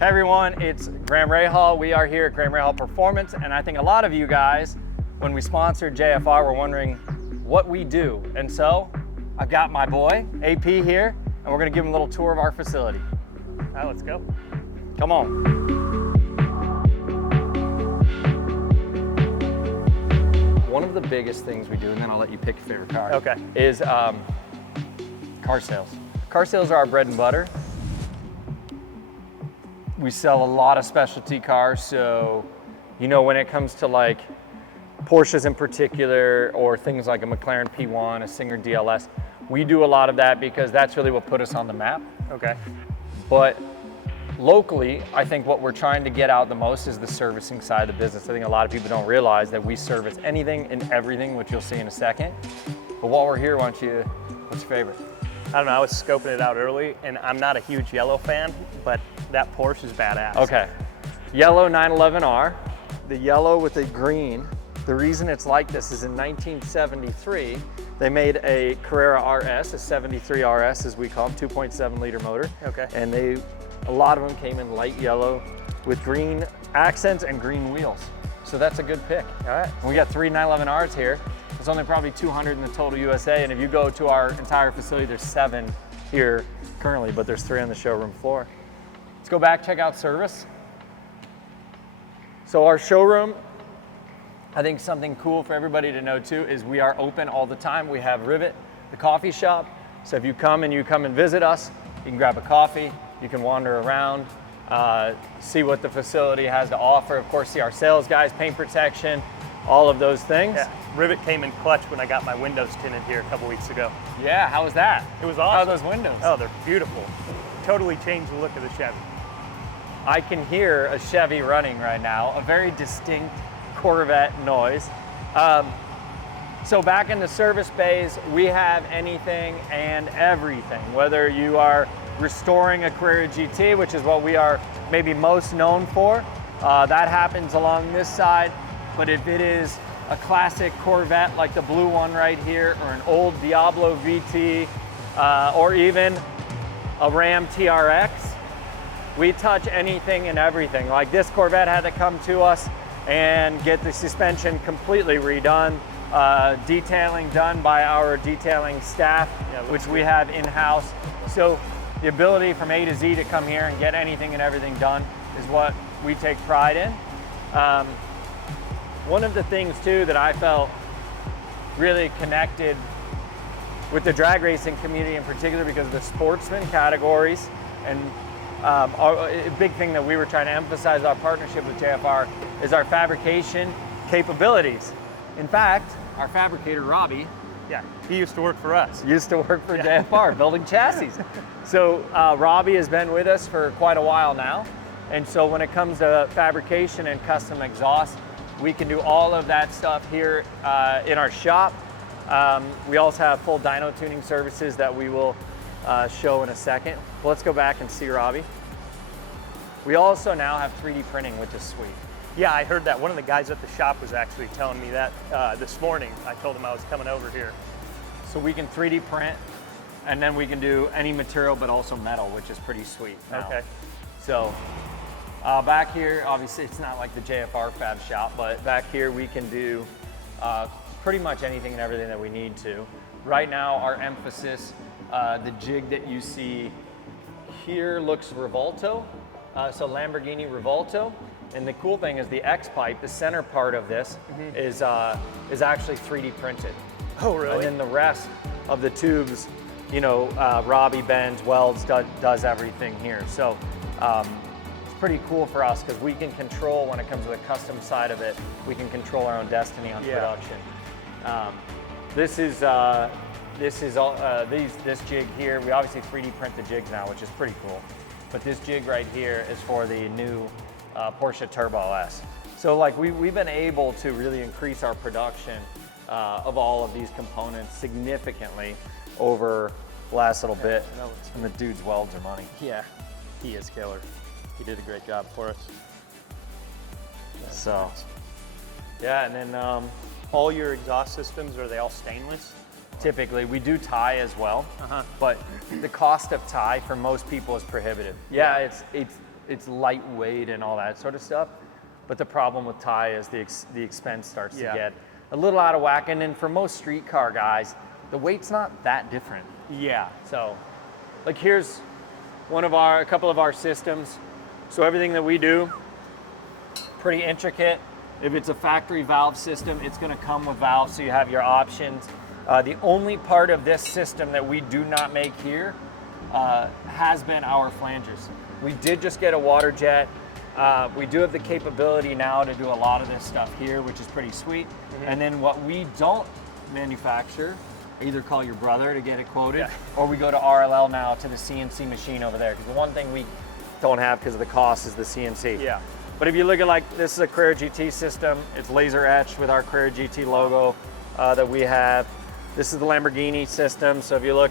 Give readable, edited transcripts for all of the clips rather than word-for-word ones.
Hey everyone, it's Graham Rahal. We are here at Graham Rahal Performance, and I think a lot of you guys, when we sponsored JFR, were wondering what we do. And so, I've got my boy, AP here, and we're gonna give him a little tour of our facility. All right, let's go. Come on. One of the biggest things we do, and then I'll let you pick your favorite car, Okay. is car sales. Car sales are our bread and butter. We sell a lot of specialty cars, so you know, when it comes to like Porsches in particular, or things like a McLaren P1, a Singer DLS, we do a lot of that because that's really what put us on the map. Okay. But locally, I think what we're trying to get out the most is the servicing side of the business. I think a lot of people don't realize that we service anything and everything, which you'll see in a second. But while we're here, what's your favorite? I don't know, I was scoping it out early, and I'm not a huge yellow fan, but that Porsche is badass. Okay, yellow 911R, the yellow with the green. The reason it's like this is in 1973, they made a Carrera RS, a 73 RS as we call them, 2.7 liter motor. Okay. And a lot of them came in light yellow with green accents and green wheels. So that's a good pick. All right. And we got 3 911Rs here. There's only probably 200 in the total USA, and if you go to our entire facility, there's 7 here currently, but there's 3 on the showroom floor. Let's go back, check out service. So our showroom, I think something cool for everybody to know too is we are open all the time. We have Rivet, the coffee shop. So if you come and visit us, you can grab a coffee, you can wander around, see what the facility has to offer. Of course, see our sales guys, paint protection, all of those things. Yeah, Rivet came in clutch when I got my windows tinted here a couple weeks ago. Yeah, how was that? It was How awesome. are those windows? Oh, they're beautiful. Totally changed the look of the Chevy. I can hear a Chevy running right now, a very distinct Corvette noise. So back in the service bays, we have anything and everything. Whether you are restoring a Carrera GT, which is what we are maybe most known for, that happens along this side. But if it is a classic Corvette like the blue one right here, or an old Diablo VT, or even a Ram TRX, we touch anything and everything. Like this Corvette had to come to us and get the suspension completely redone, detailing done by our detailing staff, which we have in-house. So the ability from A to Z to come here and get anything and everything done is what we take pride in. One of the things too that I felt really connected with the drag racing community in particular, because of the sportsman categories, and a big thing that we were trying to emphasize our partnership with JFR is our fabrication capabilities. In fact, our fabricator, Robbie, Yeah, he used to work for us. used to work for JFR building chassis. So Robbie has been with us for quite a while now. And so when it comes to fabrication and custom exhaust, we can do all of that stuff here in our shop. We also have full dyno tuning services that we will show in a second. Well, let's go back and see Robbie. We also now have 3D printing, which is sweet. Yeah, I heard that. One of the guys at the shop was actually telling me that this morning. I told him I was coming over here. So we can 3D print, and then we can do any material, but also metal, which is pretty sweet now. Okay. So back here, obviously it's not like the JFR fab shop, but back here we can do pretty much anything and everything that we need to. Right now, our emphasis, the jig that you see here looks Rivolto, so Lamborghini Rivolto. And the cool thing is the X pipe, the center part of this, is actually 3D printed. Oh, really? And then the rest of the tubes, you know, Robbie bends, welds, does everything here. So it's pretty coul for us because we can control, when it comes to the custom side of it, we can control our own destiny on production. This jig here, we obviously 3D print the jigs now, which is pretty cool. But this jig right here is for the new Porsche Turbo S. So like we've been able to really increase our production of all of these components significantly over the last little bit. And the dude's welds are money. Yeah, he is killer. He did a great job for us. So, yeah, and then all your exhaust systems, are they all stainless? Typically, we do tie as well, but the cost of tie for most people is prohibitive. Yeah, it's lightweight and all that sort of stuff. But the problem with Thai is the expense starts to get a little out of whack. And then for most street car guys, the weight's not that different. Yeah. So, like here's a couple of our systems. So everything that we do, pretty intricate. If it's a factory valve system, it's gonna come with valves, so you have your options. The only part of this system that we do not make here has been our flanges. We did just get a water jet. We do have the capability now to do a lot of this stuff here, which is pretty sweet. And then what we don't manufacture, either call your brother to get it quoted, or we go to RLL now to the CNC machine over there. Because the one thing we don't have because of the cost is the CNC. Yeah. But if you look at like, this is a Carrera GT system. It's laser etched with our Carrera GT logo that we have. This is the Lamborghini system. So if you look,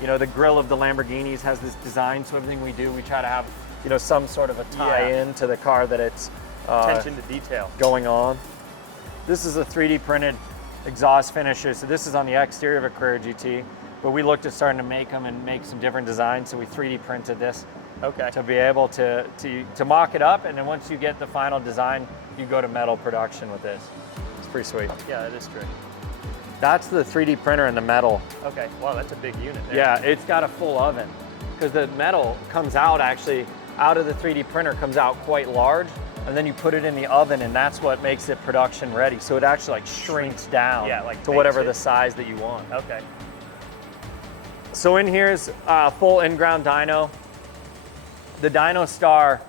you know, the grille of the Lamborghinis has this design. So everything we do, we try to have, you know, some sort of a tie-in to the car that it's attention to detail going on. This is a 3D printed exhaust finisher. So this is on the exterior of a Carrera GT, but we looked at starting to make them and make some different designs. So we 3D printed this to be able to mock it up. And then once you get the final design, you go to metal production with this. It's pretty sweet. Yeah, that is true. That's the 3D printer in the metal. Okay, wow, that's a big unit there. Yeah, it's got a full oven because the metal comes out actually out of the 3D printer, comes out quite large, and then you put it in the oven, and that's what makes it production ready. So it actually like shrinks down to whatever the size that you want. Okay. So in here's full in-ground dyno. The Dyno Star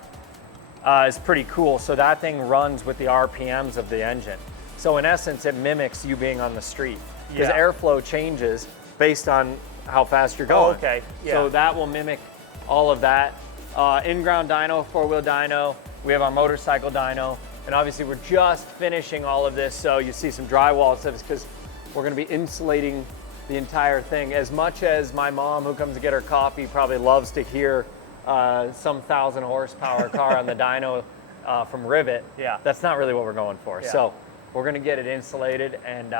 is pretty cool. So that thing runs with the RPMs of the engine. So in essence, it mimics you being on the street because airflow changes based on how fast you're going. Oh, okay. Yeah. So that will mimic all of that. In-ground dyno, four-wheel dyno. We have our motorcycle dyno. And obviously we're just finishing all of this. So you see some drywall stuff because we're gonna be insulating the entire thing. As much as my mom, who comes to get her coffee, probably loves to hear some 1,000 horsepower car on the dyno from Rivet, that's not really what we're going for. So we're gonna get it insulated and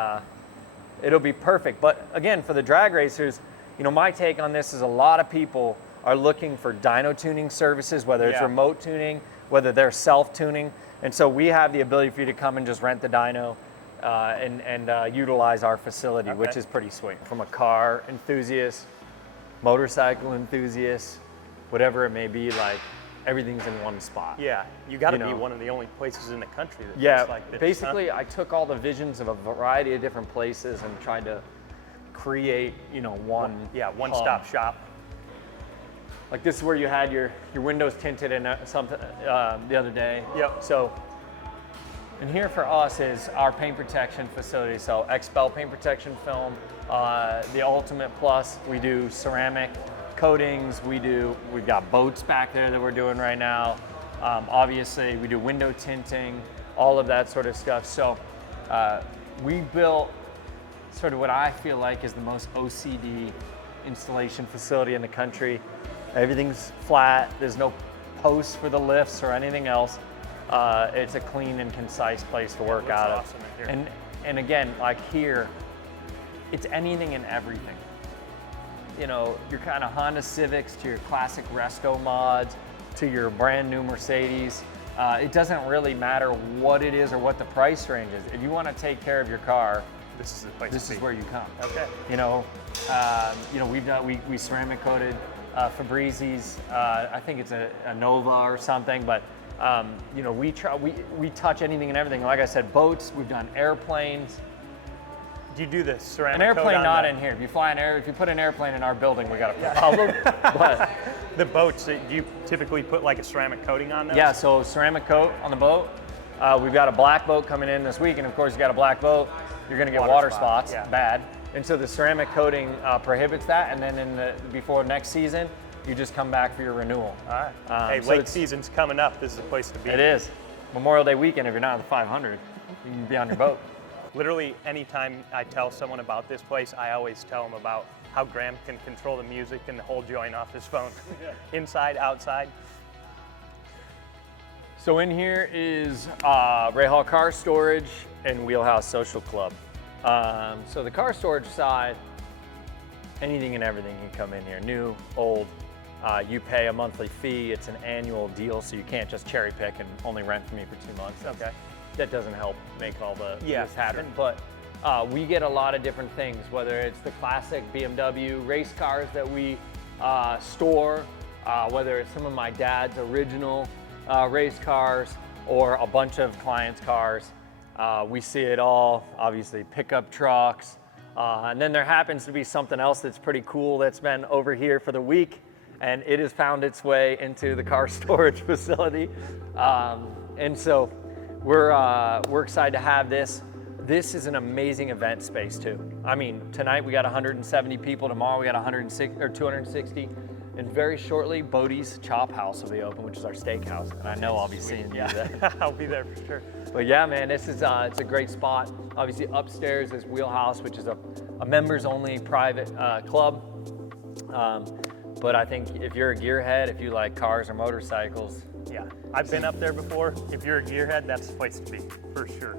it'll be perfect. But again, for the drag racers, you know, my take on this is a lot of people are looking for dyno tuning services, whether it's remote tuning, whether they're self-tuning. And so we have the ability for you to come and just rent the dyno and utilize our facility, which is pretty sweet. From a car enthusiast, motorcycle enthusiast, whatever it may be, like everything's in one spot. Yeah, you got to be one of the only places in the country that looks looks like this. Basically, I took all the visions of a variety of different places and tried to create, you know, one-stop shop. Like this is where you had your windows tinted and something the other day. Yep. So, and here for us is our paint protection facility. So XPEL paint protection film, the Ultimate Plus. We do ceramic coatings. We've got boats back there that we're doing right now. Obviously, we do window tinting, all of that sort of stuff. So we built sort of what I feel like is the most OCD installation facility in the country. Everything's flat. There's no posts for the lifts or anything else. It's a clean and concise place to work out of. Awesome and again, like here, it's anything and everything. You know, your kind of Honda Civics to your classic resto mods to your brand new Mercedes. It doesn't really matter what it is or what the price range is. If you want to take care of your car, this is the place. This is where you come. Okay. You know, we ceramic coated Fabrizi's. I think it's a Nova or something, but you know, we touch anything and everything. Like I said, boats. We've done airplanes. Do you do the ceramic? An airplane not in here. If you put an airplane in our building, we got a problem. But the boats, do you typically put like a ceramic coating on those? Yeah, so ceramic coat on the boat. We've got a black boat coming in this week, and of course you got a black boat, you're gonna get water spots, bad. And so the ceramic coating prohibits that, and then before next season, you just come back for your renewal. All right. Hey, lake season's coming up. This is the place to be. It is. Memorial Day weekend, if you're not at the 500, you can be on your boat. Literally, anytime I tell someone about this place, I always tell them about how Graham can control the music and the whole joint off his phone. Inside, outside. So in here is Rahal Car Storage and Wheelhouse Social Club. So the car storage side, anything and everything can come in here. New, old, You pay a monthly fee. It's an annual deal, so you can't just cherry pick and only rent from me for 2 months. Okay. That doesn't help make all the Yeah, this happen. sure. But we get a lot of different things, whether it's the classic BMW race cars that we store, whether it's some of my dad's original race cars, or a bunch of clients' cars. We see it all, obviously pickup trucks. And then there happens to be something else that's pretty cool that's been over here for the week, and it has found its way into the car storage facility. And so we're excited to have this. This is an amazing event space too. I mean, tonight we got 170 people, tomorrow we got 160 or 260. And very shortly, Bodie's Chop House will be open, which is our steakhouse. And I know I'll be seeing you there. I'll be there for sure. But yeah, man, this is it's a great spot. Obviously, upstairs is Wheelhouse, which is a members-only private club. But I think if you're a gearhead, if you like cars or motorcycles, Yeah, I've been up there before. If you're a gearhead, that's the place to be, for sure.